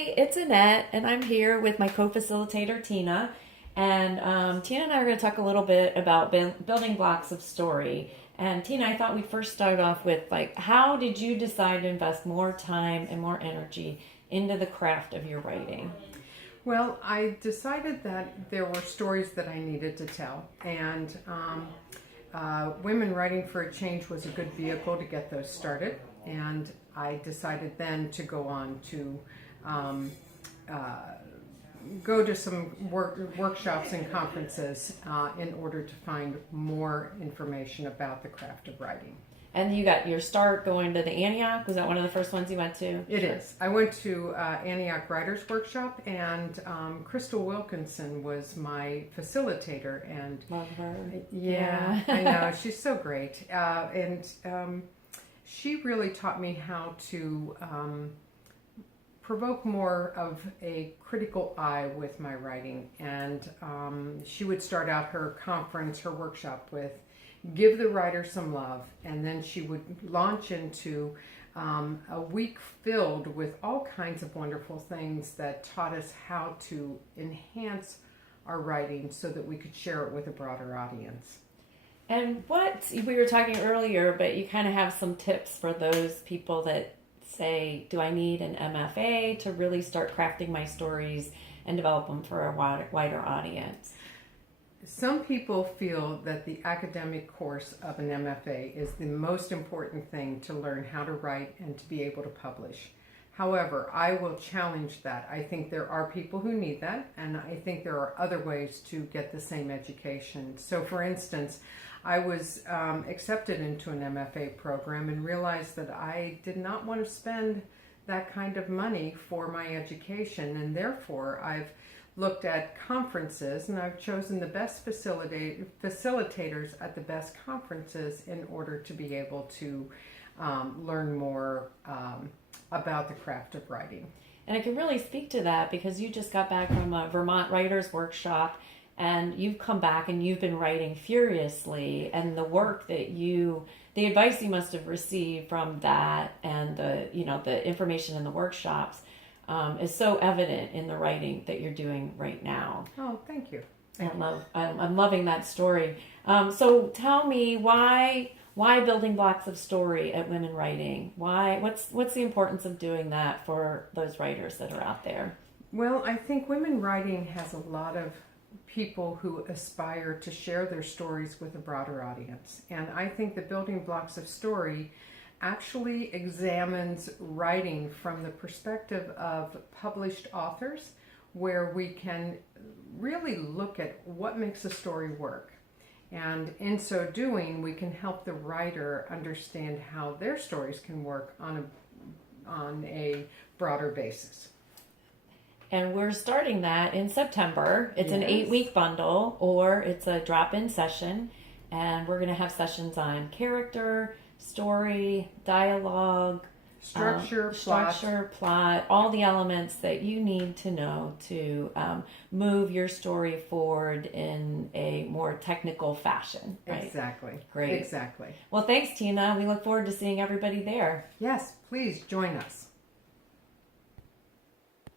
Hey, it's Annette, and I'm here with my co-facilitator Tina. And Tina and I are going to talk a little bit about building blocks of story. And Tina, I thought we'd first start off with how did you decide to invest more time and more energy into the craft of your writing? Well, I decided that there were stories that I needed to tell, and Women Writing for a Change was a good vehicle to get those started. And I decided then to go on to um, uh, go to some workshops and conferences in order to find more information about the craft of writing. And you got your start going to the Antioch. Was that one of the first ones you went to? It is. I went to Antioch Writers Workshop, and Crystal Wilkinson was my facilitator. And Love her. yeah, I know, she's so great. And she really taught me how to provoke more of a critical eye with my writing. And she would start out her conference, her workshop with give the writer some love, and then she would launch into a week filled with all kinds of wonderful things that taught us how to enhance our writing so that we could share it with a broader audience. And what we were talking earlier, but you kind of have some tips for those people that say, do I need an MFA to really start crafting my stories and develop them for a wider audience? Some people feel that the academic course of an MFA is the most important thing to learn how to write and to be able to publish. However, I will challenge that. I think there are people who need that, and I think there are other ways to get the same education. So, for instance, I was accepted into an MFA program and realized that I did not want to spend that kind of money for my education, and therefore I've looked at conferences, and I've chosen the best facilitators at the best conferences in order to be able to learn more about the craft of writing. And I can really speak to that because you just got back from a Vermont Writers Workshop, and you've come back and you've been writing furiously, and the work that the advice you must have received from that, and the information in the workshops is so evident in the writing that you're doing right now. Oh, thank you. I'm loving that story. So tell me why building blocks of story at Women Writing? What's the importance of doing that for those writers that are out there? Well, I think Women Writing has a lot of people who aspire to share their stories with a broader audience. And I think the building blocks of story actually examines writing from the perspective of published authors, where we can really look at what makes a story work. And in so doing, we can help the writer understand how their stories can work on a broader basis. And we're starting that in September. It's an Yes. 8-week bundle, or it's a drop-in session. And we're going to have sessions on character, story, dialogue, plot, all the elements that you need to know to move your story forward in a more technical fashion. Right? Exactly. Great. Exactly. Well, thanks, Tina. We look forward to seeing everybody there. Yes, please join us.